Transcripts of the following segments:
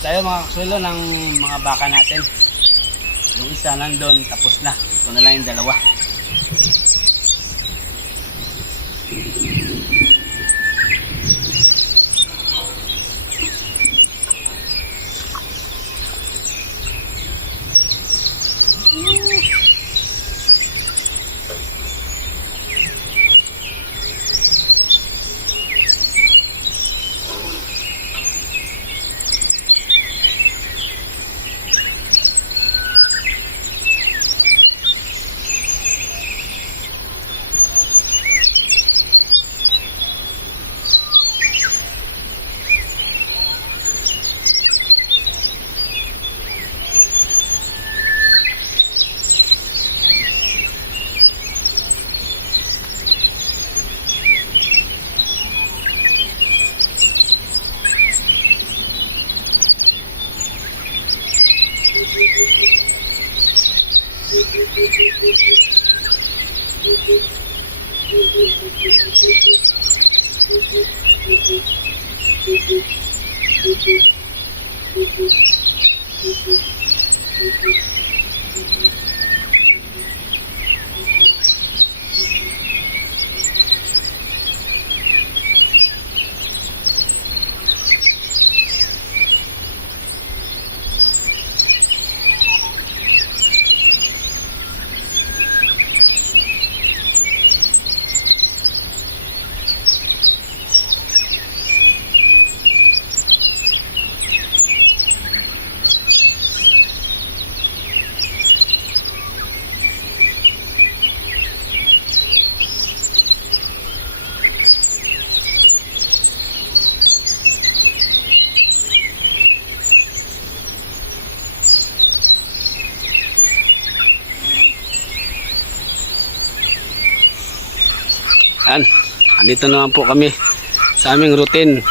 Painom tayo mga kasulo ng mga baka natin. Yung isa nandun, tapos na. Ito na lang yung dalawa. Ayan, andito naman po kami sa aming routine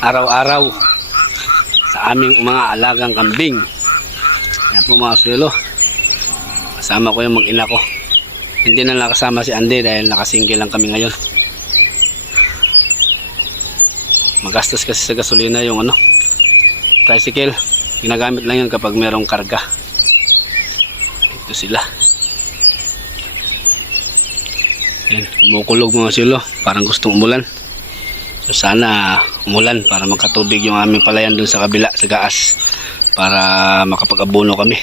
araw-araw sa aming mga alagang kambing. Yan po mga sulo. Kasama ko yung mag-ina ko. Hindi na nakasama si Andy dahil nakasingil lang kami ngayon. Magastos kasi sa gasolina yung ano, tricycle. Ginagamit lang yun kapag merong karga. Ito sila. Yan, kumukulog mga silo. Parang gustong umulan. So sana umulan para magkatubig yung aming palayan dun sa kabila, sa gaas. Para makapag-abono kami.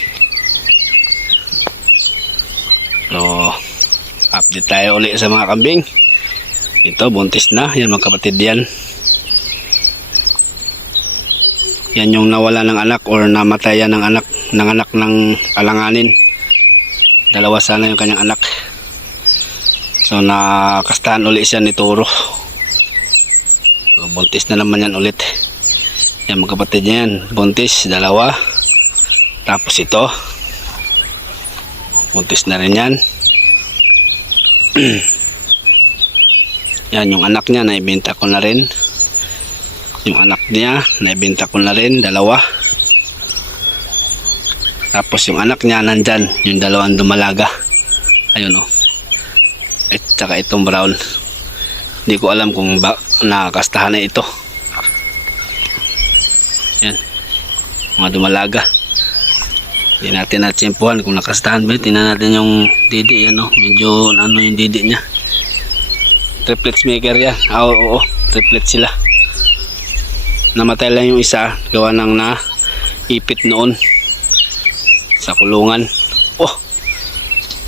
So, update tayo ulit sa mga kambing. Ito, buntis na. Yan mga kapatid yan. Yan yung nawala ng anak or namatayan ng anak ng anak ng alanganin. Dalawa sana yung kanyang anak. So nakastahan ulit siya ni Toro. So, buntis na naman yan ulit. Yan mga kapatid yan. Buntis, dalawa. Tapos ito. Buntis na rin yan. yan yung anak niya naibenta ko na rin. Yung anak niya naibenta ko na rin. Dalawa. Tapos yung anak niya nandyan. Yung dalawang dumalaga. Ayun o. Oh. At saka itong brown. Hindi ko alam kung ba nakakastahan na ito. Yan. Mga dumalaga. Hindi natin natsimpuhan kung nakastahan ba. Tingnan natin yung didi. Ano, medyo ano yung didi niya. Triplets maker yan. Ah, oo, oo. Triplets sila. Namatay lang yung isa. Gawa ng na ipit noon. Sa kulungan. Oh!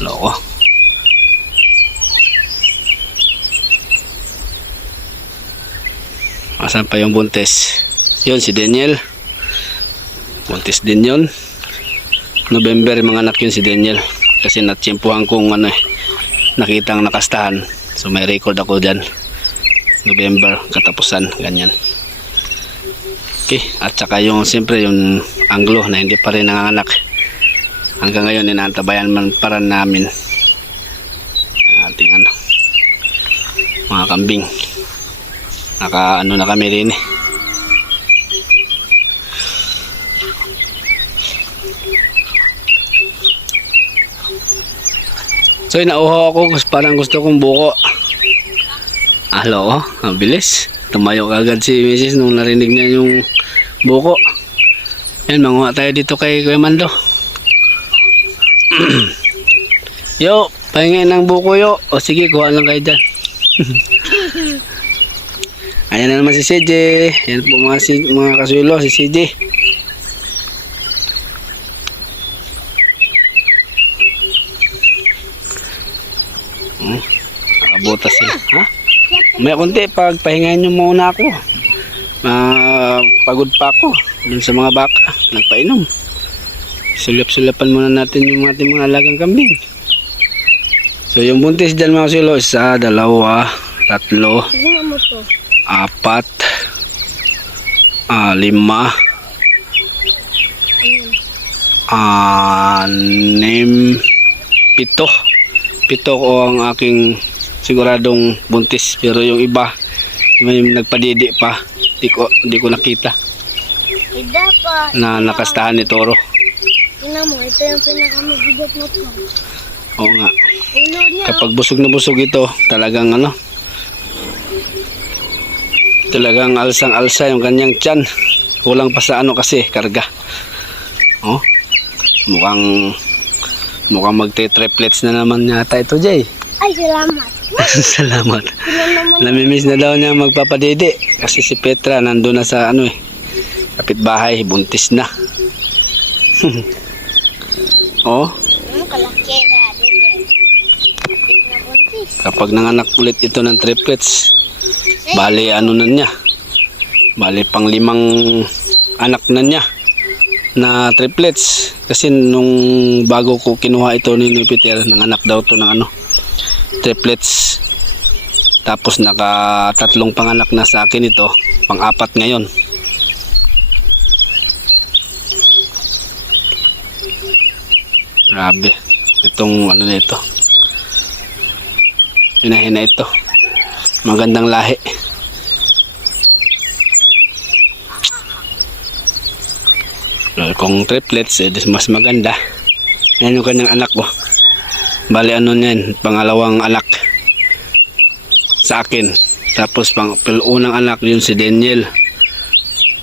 Loko. Asan pa yung buntis? Yun, si Daniel. Buntis din yun. November, mga anak yun si Daniel. Kasi natsimpuhan kong ano eh, nakitang nakastahan. So may record ako dyan. November, katapusan, ganyan. Okay, at saka yung siyempre yung anglo na hindi pa rin nanganganak. Hanggang ngayon, inaantabayan man para namin ating ano, mga kambing naka ano na kami rin. So inauho ako parang gusto kong buko. Alo, oh, ang bilis. Tumayo kagad si Mrs. nung narinig niya yung buko. Yan, manguha tayo dito kay Kuya Mando. yo, pahingin ng buko yo. O sige, kuha lang kayo dyan. Ayan na naman si CJ. Ayan po mga, si, mga kasulo, si CJ. Hmm, nakabutas sila. Ha? May konti, pagpahingahan nyo muna ako. Ah, pagod pa ako dun sa mga baka. Nagpainom. Sulap-sulapan muna natin yung ating mga alagang kambing. So yung buntis dyan mga kasulo, isa, dalawa, tatlo, Tingnan mo to. Apat, ah, lima, anim, pito. Pito ko ang aking siguradong buntis. Pero yung iba, may nagpadidi pa. Di ko, di ko nakita na nakastahan ni Toro. Tingnan mo, ito yung pinakamabigat mo to. Oo nga. Ulo niya. Kapag busog na busog ito, talagang ano, talagang alsang-alsa yung kanyang tiyan. Kulang pa sa ano kasi, karga. Oh, mukhang, mukhang magte-triplets na naman yata ito, Jay. Ay, salamat. Salamat. Namimiss na daw niya magpapadede kasi si Petra nandun na sa ano eh, kapitbahay, buntis na. oh, Ano, kalaki na. Buntis na buntis. kapag nanganak ulit ito ng triplets, bali ano na niya, bali pang limang anak na niya na triplets. Kasi nung bago ko kinuha ito ni ni Peter nanganak daw to ng ano triplets. Tapos naka tatlong panganak na sa akin ito pang apat ngayon. Grabe. Itong ano na ito. Hinahina ito magandang lahi. Well, kung triplets eh, mas maganda. Yan yung kanyang anak ko bali ano niyan pangalawang anak. Sa akin. Tapos pang unang anak yun si Daniel.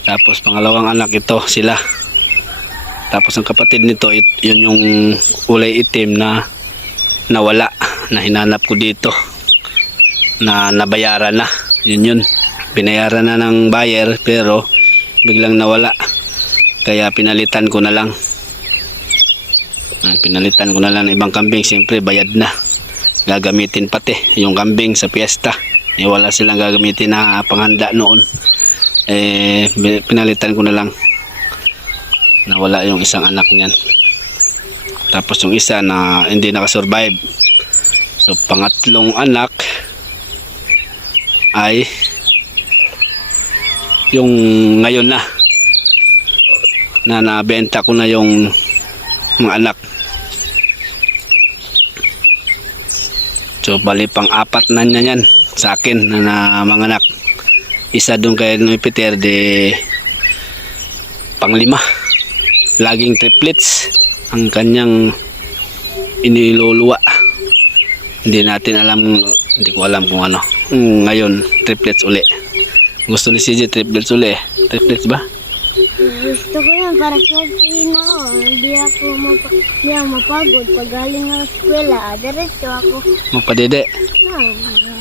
Tapos pangalawang anak ito sila. Tapos ang kapatid nito it, yun yung kulay itim na nawala na hinanap ko dito na nabayaran na. Yun yun. Binayaran na ng buyer pero biglang nawala. Kaya pinalitan ko na lang. Ah, pinalitan ko na lang ng ibang kambing. Siyempre bayad na. Gagamitin pati yung kambing sa piyesta. Eh, wala silang gagamitin na panghanda noon. Eh pinalitan ko na lang. Nawala yung isang anak niyan. Tapos yung isa na hindi nakasurvive. So pangatlong anak ay yung ngayon na na nabenta ko na yung mga anak. So bali pang apat na niya yan sa akin na, na mga anak. Isa doon kay Noy Peter de pang lima laging triplets ang kanyang iniluluwa. Hindi natin alam, hindi ko alam kung ano. Mm, ngayon, triplets uli. Gusto ni CJ triplets uli. Triplets ba? Gusto ko yan para swertihin ako. Hindi ako, mapa hindi ako mapagod. Pag galing sa eskwela, ah, diretso ako. Magpadede. Ah,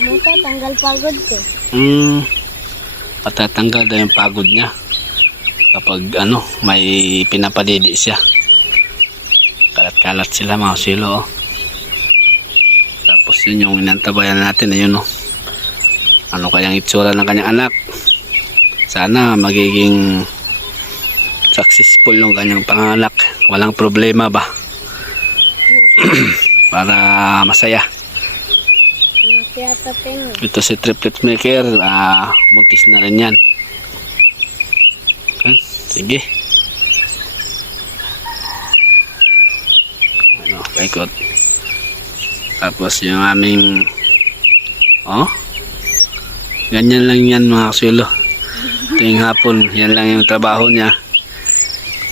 matatanggal pagod ko. Mm, patatanggal daw yung pagod niya. Kapag ano, may pinapadidi siya. Kalat-kalat sila mga silo. Oh. Tapos yun yung inantabayan natin. Ayun oh. Ano kayang itsura ng kanyang anak. Sana magiging successful yung kanyang panganak. Walang problema ba? Para masaya. Ito si triplet maker, ah, buntis na rin yan. Hmm, sige. Ano, paikot. Tapos yung aming, oh, ganyan lang yan mga kasulo. Tuwing hapon, yan lang yung trabaho niya.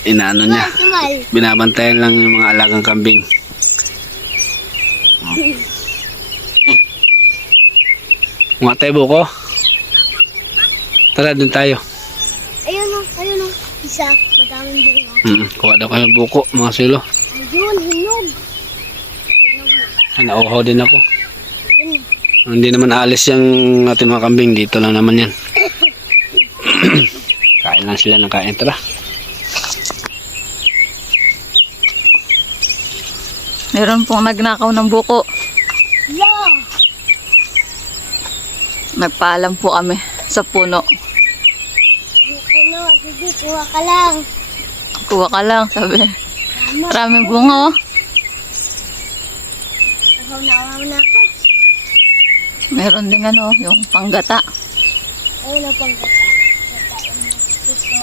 Inaano niya, binabantayan lang yung mga alagang kambing. Mga tayo buko. Tara, dun tayo. Ayun o, ayun o. Isa, madaming bunga. Mm, kuha daw kayo buko, mga silo. Ayun, hinog. Nauhaw din ako. Yun. Hindi naman aalis yung ating mga kambing. Dito lang naman yan. kain lang sila ng kain. Tara. Meron pong nagnakaw ng buko. Nagpaalam po kami sa puno. Puno, sige, kuha ka lang. Kuha ka lang, sabi. Maraming bunga oh. Ahaw na ahaw na. Meron ding ano, yung panggata. Ayun na pang gata. Gata yung ito.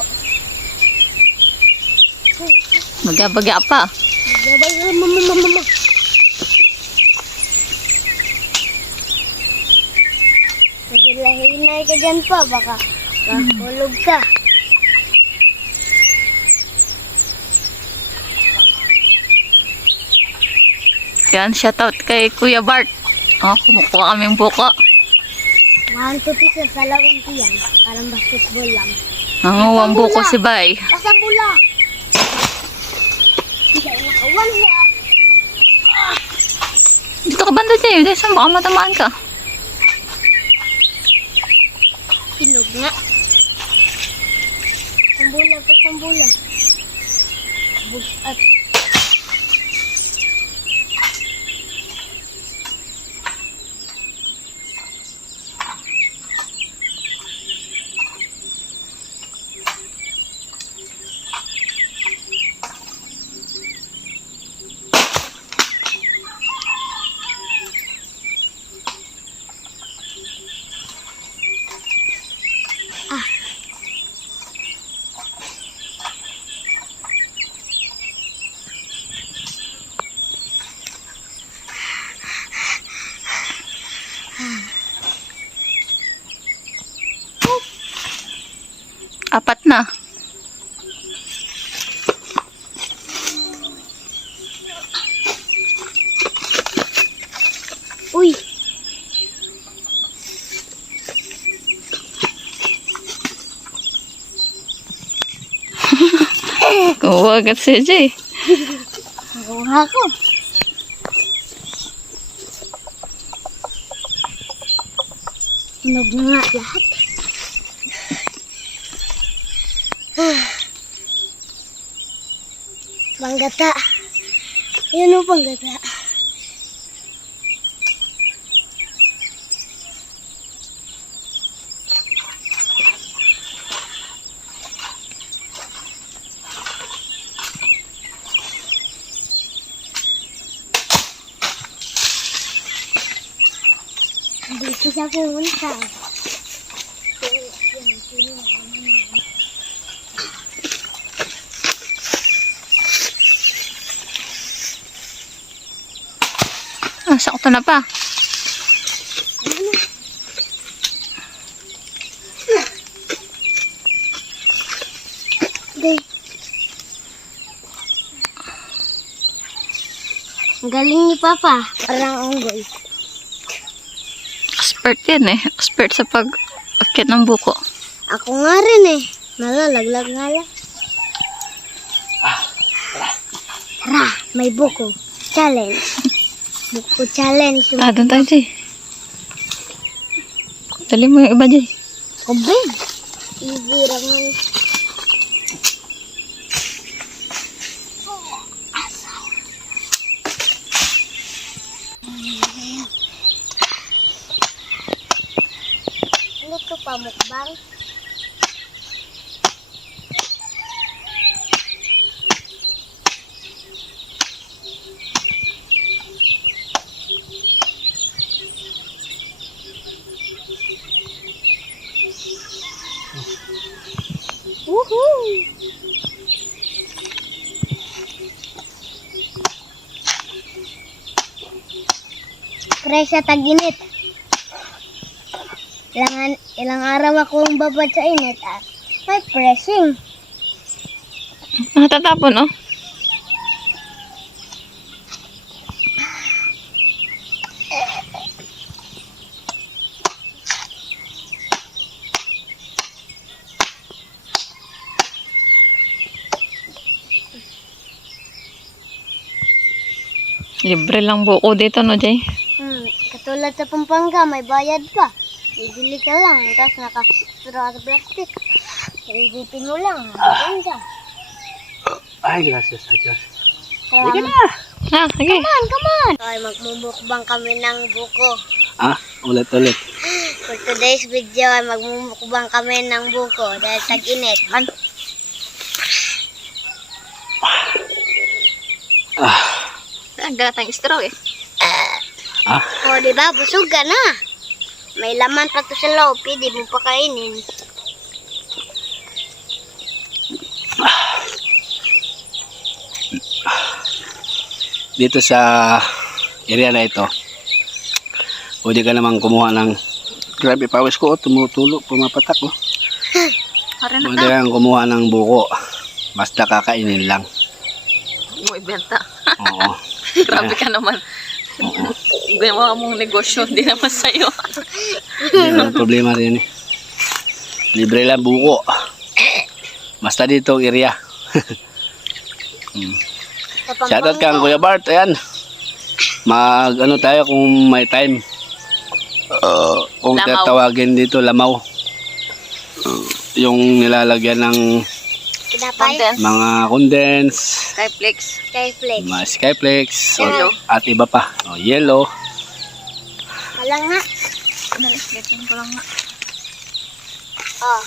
Magabagya pa. Gabay, mama, mama, mama. Nagilahinay ka dyan pa, baka mahulog ka. Yan, shoutout kay Kuya Bart. Oh, kumukuha kaming buko. One, two pieces, dalawang ko yan. Parang basketball lang. Nanguwang buko si Bay. Basta bula! Wala. Dito ka banda dyan, dahil saan baka matamaan ka. Hinog nga. Sambula pa, sambula. Bug at Apat na. Uy! Agad si Jay. Nakuha ko. Hinog na nga lahat. Panggata. Ayun o, panggata. Dito siya pumunta. Ah, sakto na pa. Day. Ang galing ni Papa. Parang unggoy. expert yan eh. Expert sa pag akit ng buko. Ako nga rin eh. Nalalaglag nga lang. Tara, may buko. Challenge. Buko challenge. Ah, doon tayo, Jay. Dali mo yung iba, Jay. Kubig. Easy raman. Hindi ko pa mukbang. Woohoo! Presya tag-init. Ilang, ilang araw akong babad sa init at may pressing. Natatapon, oh. Libre lang buko dito, no, Jay? Hmm, katulad sa Pampanga, may bayad pa. Bibili ka lang, tapos nakasura sa plastic. Silipin mo lang, ganda. Ay, gracias a Diyos. Salamat. Ah, sige. Come on, come on! Ay, magmumukbang kami ng buko. Ah, ulit-ulit. For today's video ay magmumukbang kami ng buko dahil tag-init. Man. Ah, Ang gatang straw, eh. ah, O, di ba? Busog ka na. May laman pa to sa loob, pwede mo pa kainin. dito sa area na ito, pwede ka namang kumuha ng grabe pawis ko, oh, tumutulo, pumapatak oh. Pwede kang kumuha ng buko. Basta kakainin lang. mo ibenta. Oo. Grabe ka naman. Ginawa mong negosyo, hindi naman sa'yo. Hindi walang problema rin eh. Libre lang buko. Basta dito ang area. Sa Shoutout kang Kuya Bart. Ayan. Mag ano tayo kung may time. Uh, kung Lamaw. tatawagin dito lamaw. Uh, yung nilalagyan ng Content. mga condense, Skyflex. skyflakes. mga skyflex, Yellow. at iba pa. O, yellow. Alang nga. Naliskitin ko lang nga. Oh.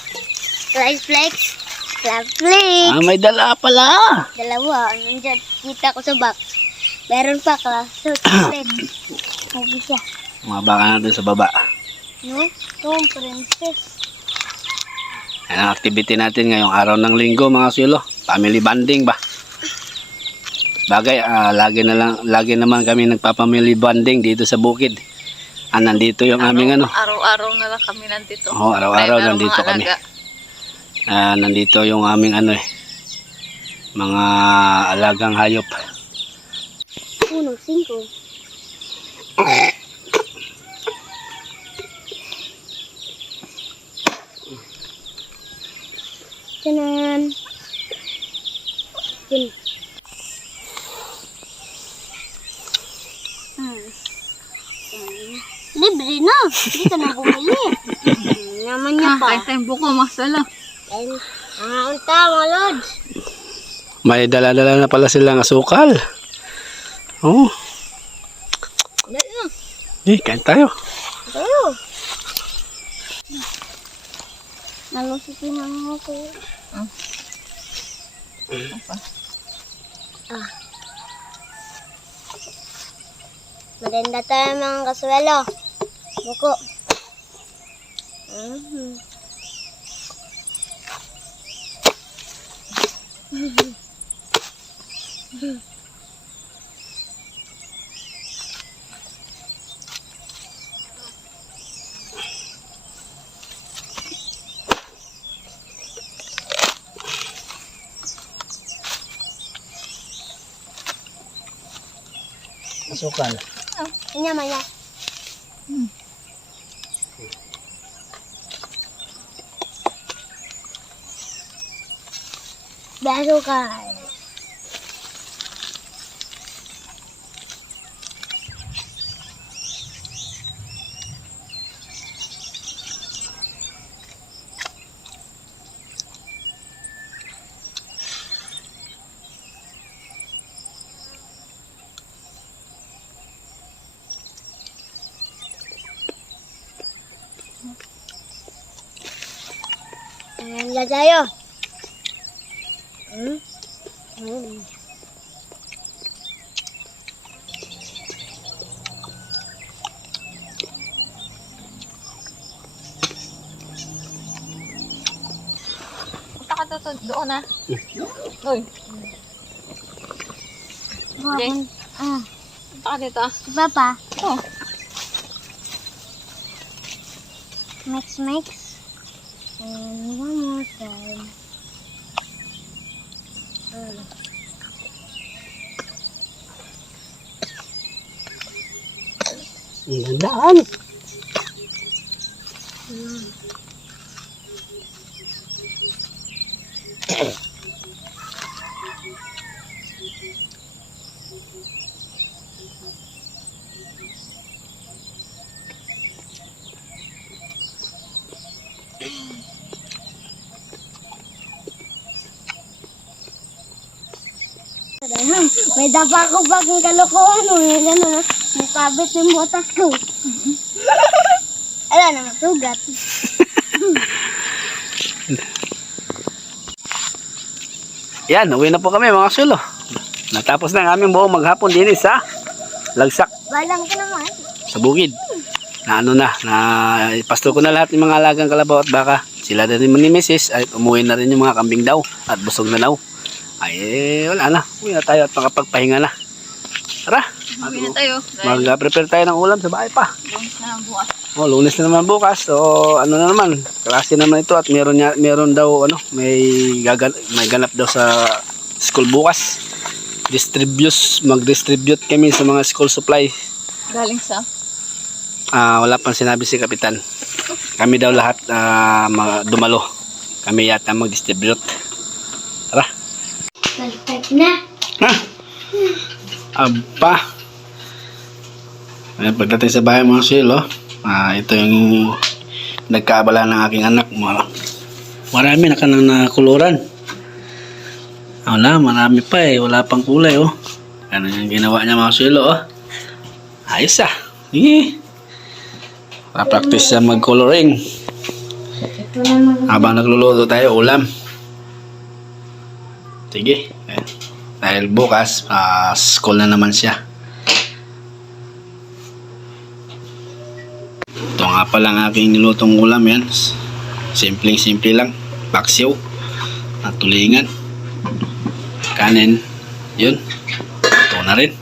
Skyflakes. Skyflakes. Ah, may dala pala. Dalawa. Nandiyan. Kita ko sa box. Meron pa class. So. Sabi siya. Mga baka natin sa baba. No? Ito ang princess. Yan ang activity natin ngayong araw ng linggo mga sulo. Family bonding ba? Bagay, ah, lagi na lang, lagi naman kami nagpa-family bonding dito sa bukid. Ah, nandito yung aming ano. Araw-araw na lang kami nandito. Oo, araw-araw nandito kami. Ah, nandito yung aming ano eh. Mga alagang hayop. Uno, cinco. Tanan. Yun. Hmm. Hmm. Libre na. Hindi ka na bumili. Hmm, Naman niya Ah, pa. kahit tayong buko, masala. Ayun. Mga unta, mga lods. May dala-dala na pala silang asukal. Oh, eh, kain tayo. Tayo. Nalusitin ang ako. Hmm. Ah. Maganda tayo mga kaswelo. Buko. Pasukan. Oh, inya maya. Hmm. Pasukan. Ayan na tayo. Hmm? Hmm. Punta ka to, doon ah. Uy, Buwan. Ah, punta ka dito ah. si Papa. Oh. Mix, mix. And one time. Mm. Ang gandaan. May bagong kalokohan o. Yan ano, mukabit yung botas ko. Ala na, masugat. Yan, uwi na po kami mga sulo. Natapos na ang aming buong maghapon din sa lagsak Balang ka naman. sa bukid. Na ano na, na pasto ko na lahat ng mga alagang kalabaw at baka. Sila na rin ni Mrs. at umuwi na rin yung mga kambing daw at busog na daw. Ay, eh, wala na. Uwi na tayo at makapagpahinga na. Tara, Uwi na tayo. Mag-prepare tayo ng ulam sa bahay pa. lunes na ang bukas. Oh, lunes na naman bukas. So, ano na naman, klase naman ito at meron niya, meron daw ano, may gagan may ganap daw sa school bukas. Distribute, mag-distribute kami sa mga school supply. Galing sa... Ah, wala pang sinabi si kapitan. Kami daw lahat ah, mga dumalo. Kami yata mag-distribute. Tara. Perfect na. Ha? Aba. Ayan, pagdating sa bahay mga silo, ah, ito yung nagkaabala ng aking anak. Mga- Marami na ka nang nakuluran. Wala, marami pa eh. Wala pang kulay oh. Ano yung ginawa niya mga silo oh. Ayos ah. Sige. practice siya mag-coloring. Habang nagluluto tayo, ulam. Sige. Ayan. Dahil bukas, ah, school na naman siya. Ito nga pala ang aking nilutong ulam yan. Simpleng-simple lang. Paksiw. At tulingan. Kanin. Yun. Ito na rin.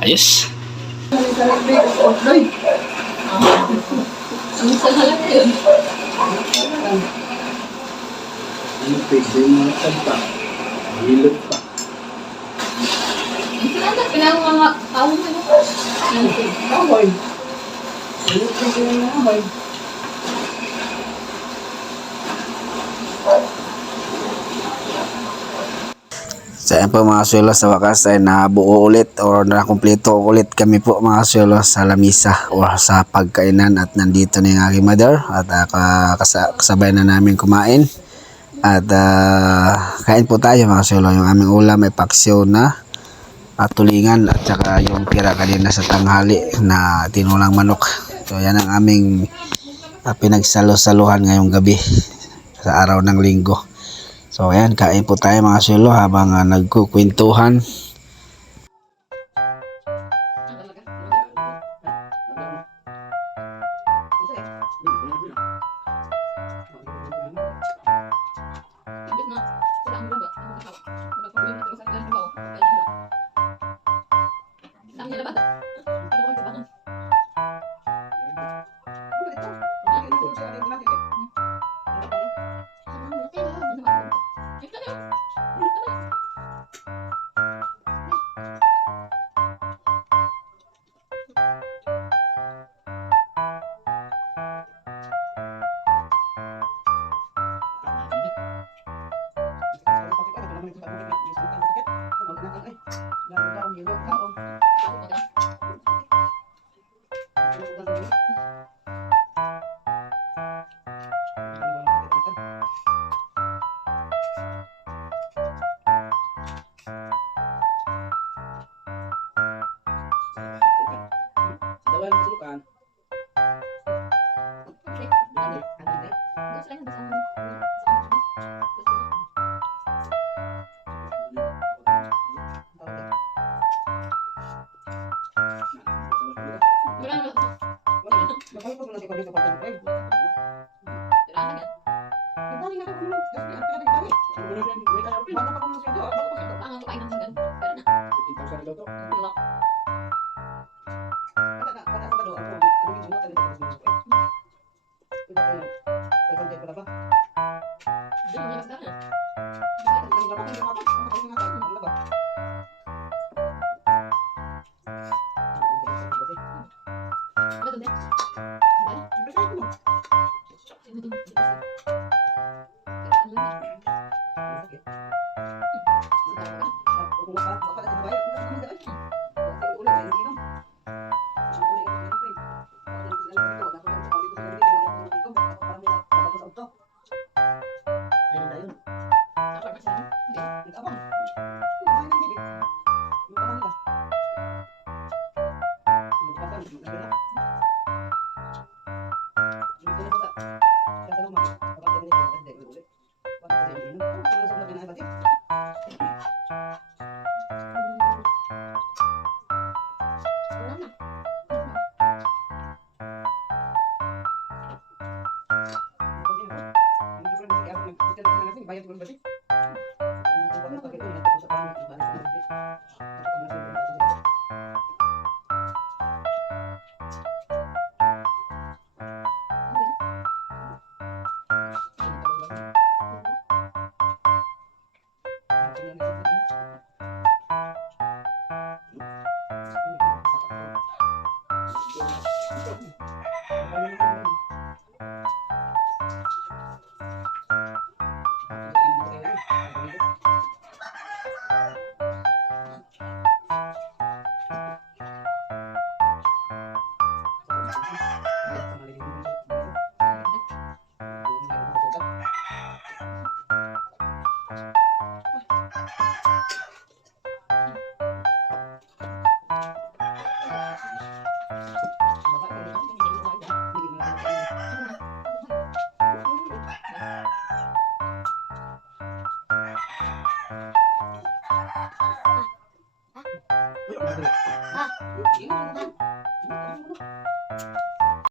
Ayos. Ang isa na lang yun. Ano pwede mga tagpa? Hilot pa. Ang sila na, pinang mga tao mo. no? Kahoy. Hilot pa sila ng kahoy. So po mga sulo sa wakas ay nabuo ulit or nakumpleto ulit kami po mga sulo sa lamisa or sa pagkainan at nandito na yung aking mother at uh, ka- kasa- kasabay na namin kumain at ah, kain po tayo mga sulo yung aming ulam ay paksiw na at tulingan at saka yung tira kanina sa tanghali na tinulang manok so yan ang aming ah, pinagsalo-saluhan ngayong gabi sa araw ng linggo So ayan, kain po tayo mga sulo habang uh, nagkukwentuhan.